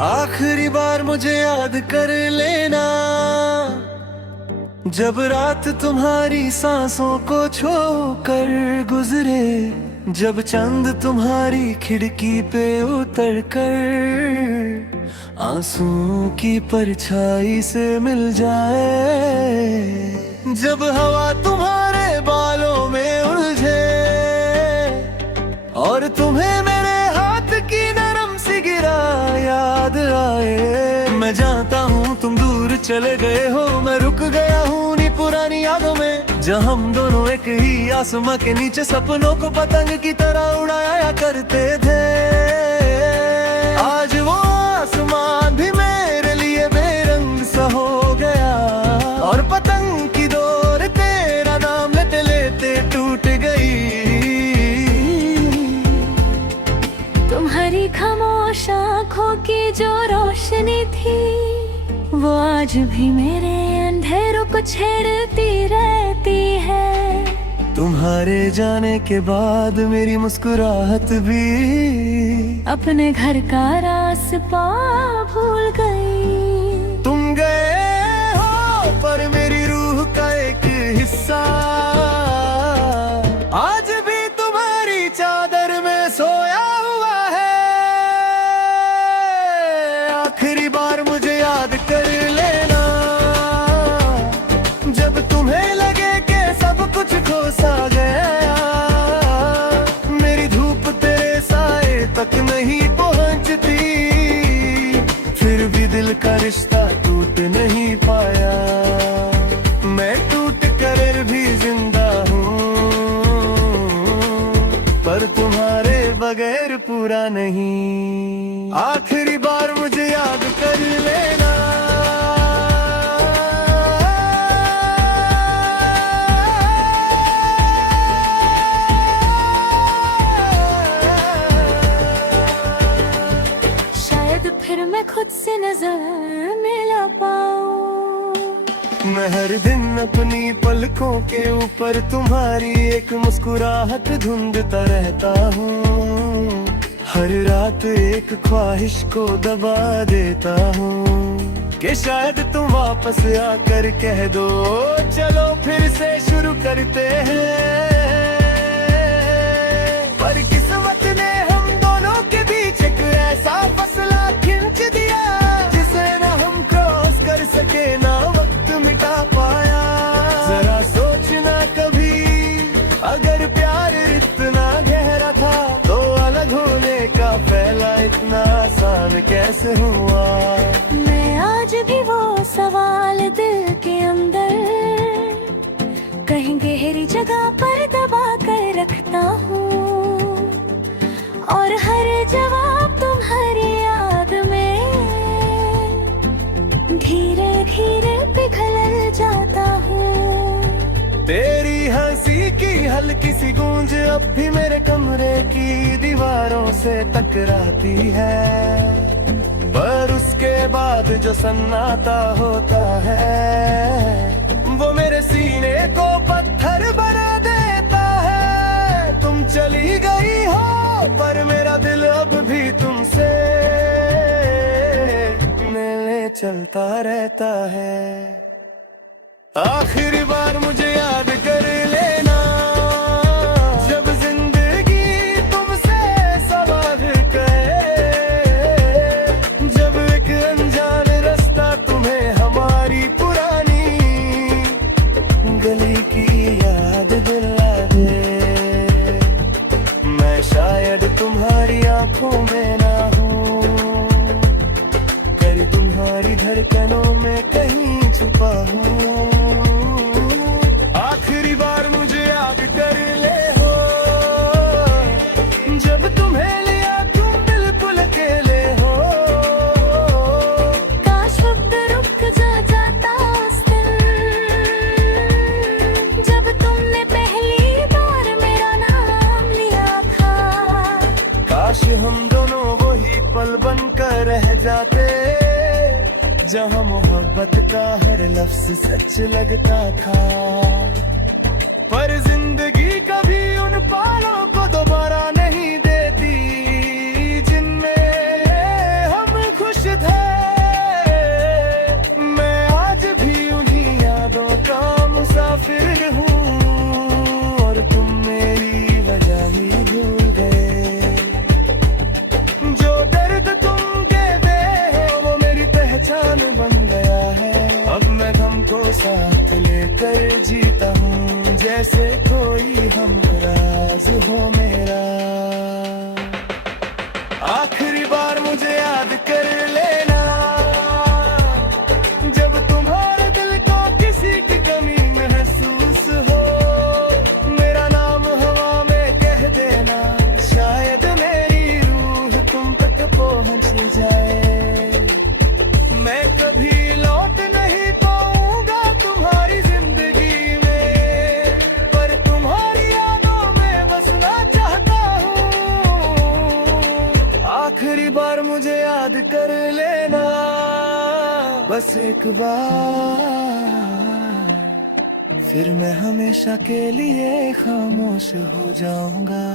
आखिरी बार मुझे याद कर लेना, जब रात तुम्हारी सांसों को छोकर गुजरे, जब चंद तुम्हारी खिड़की पे उतर कर आंसुओं की परछाई से मिल जाए, जब हवा तुम्हारे बालों में उलझे और तुम्हें मेरे हाथ की नरम सी गिरा याद आए। मैं जानता हूँ तुम दूर चले गए हो, मैं रुक गया हूँ नी पुरानी यादों में, जहाँ हम दोनों एक ही आसमां के नीचे सपनों को पतंग की तरह उड़ाया करते थे। आज वो आसमां भी मेरे लिए बेरंग सा हो गया और पतंग की डोर तेरा नाम लेते लेते टूट गई। तुम्हारी खामोश आँखों की जो रोशनी थी, वो आज भी मेरे अंधेरों को छेड़ती रहती है। तुम्हारे जाने के बाद मेरी मुस्कुराहट भी अपने घर का रास्ता भूल गई। तुम गए हो पर मेरी रूह का एक हिस्सा आज भी तुम्हारी चादर में सोया हुआ है। आखिरी बार मुझे याद कर लेना, जब तुम्हें लगे कि सब कुछ खो सा गया, मेरी धूप तेरे साए तक नहीं पहुंचती, फिर भी दिल का रिश्ता टूट नहीं पाया। मैं टूट कर भी जिंदा हूँ, पर तुम्हारे बगैर पूरा नहीं। आखिरी बार मुझे याद कर लेना, शायद फिर मैं खुद से नजर मिला पाऊं। मैं हर दिन अपनी पलकों के ऊपर तुम्हारी एक मुस्कुराहट ढूंढता रहता हूँ, हर रात एक ख्वाहिश को दबा देता हूँ कि शायद तुम वापस आकर कह दो चलो फिर से शुरू करते हैं। पर किस्मत ने हम दोनों के बीच एक ऐसा फसला खींच दिया, जिसे ना हम क्रॉस कर सके ना वक्त मिटा पाया। जरा सोचना कभी, अगर प्यार इतना गहरा था तो अलग होने का फैला इतना आसान कैसे हुआ। मैं आज भी वो सवाल दिल के अंदर कहीं गहरी जगह पर दबा कर रखता हूँ, और हर जवाब तुम्हारी याद में धीरे धीरे पिघल जाता हूँ। तेरी हंसी की हल्की सी गूंज अब भी मेरे कमरे की दीवारों से टकराती है, पर उसके बाद जो सन्नाटा होता है वो मेरे सीने को पत्थर बना देता है। तुम चली गई हो पर मेरा दिल अब भी तुमसे मिलने चलता रहता है। आखिरी बार मुझे याद कर लेना, जब जिंदगी तुमसे सवाल करे, जब एक अनजान रास्ता तुम्हें हमारी पुरानी गली की याद दिला दे। मैं शायद तुम्हारी आंखों में ना हूँ, कर तुम्हारी धड़कनों में कहीं छुपा हूँ। आखिरी बार मुझे याद कर ले हो, जब तुम्हें लिया तुम बिल्कुल अकेले हो। काश वक्त रुक जाता उस दिन, जब तुमने पहली बार मेरा नाम लिया था। काश हम दोनों वही पल बन कर रह जाते, जहाँ मोहब्बत का हर लफ्ज सच लगता था। पर जिंदगी कभी उन पालों को दोबारा नहीं देती, जिनमें हम खुश थम गया है। अब मैं थम को साथ लेकर जीता हूँ, जैसे कोई हम राज हो मेरा। आखिरी बार मुझे याद कर लेना, जब तुम्हारे दिल को किसी की कमी महसूस हो। मेरा नाम हवा में कह देना, शायद मेरी रूह तुम तक पहुंच जाए। मैं कभी लौट नहीं पाऊंगा तुम्हारी जिंदगी में, पर तुम्हारी यादों में बसना चाहता हूँ। आखिरी बार मुझे याद कर लेना, बस एक बार, फिर मैं हमेशा के लिए खामोश हो जाऊंगा।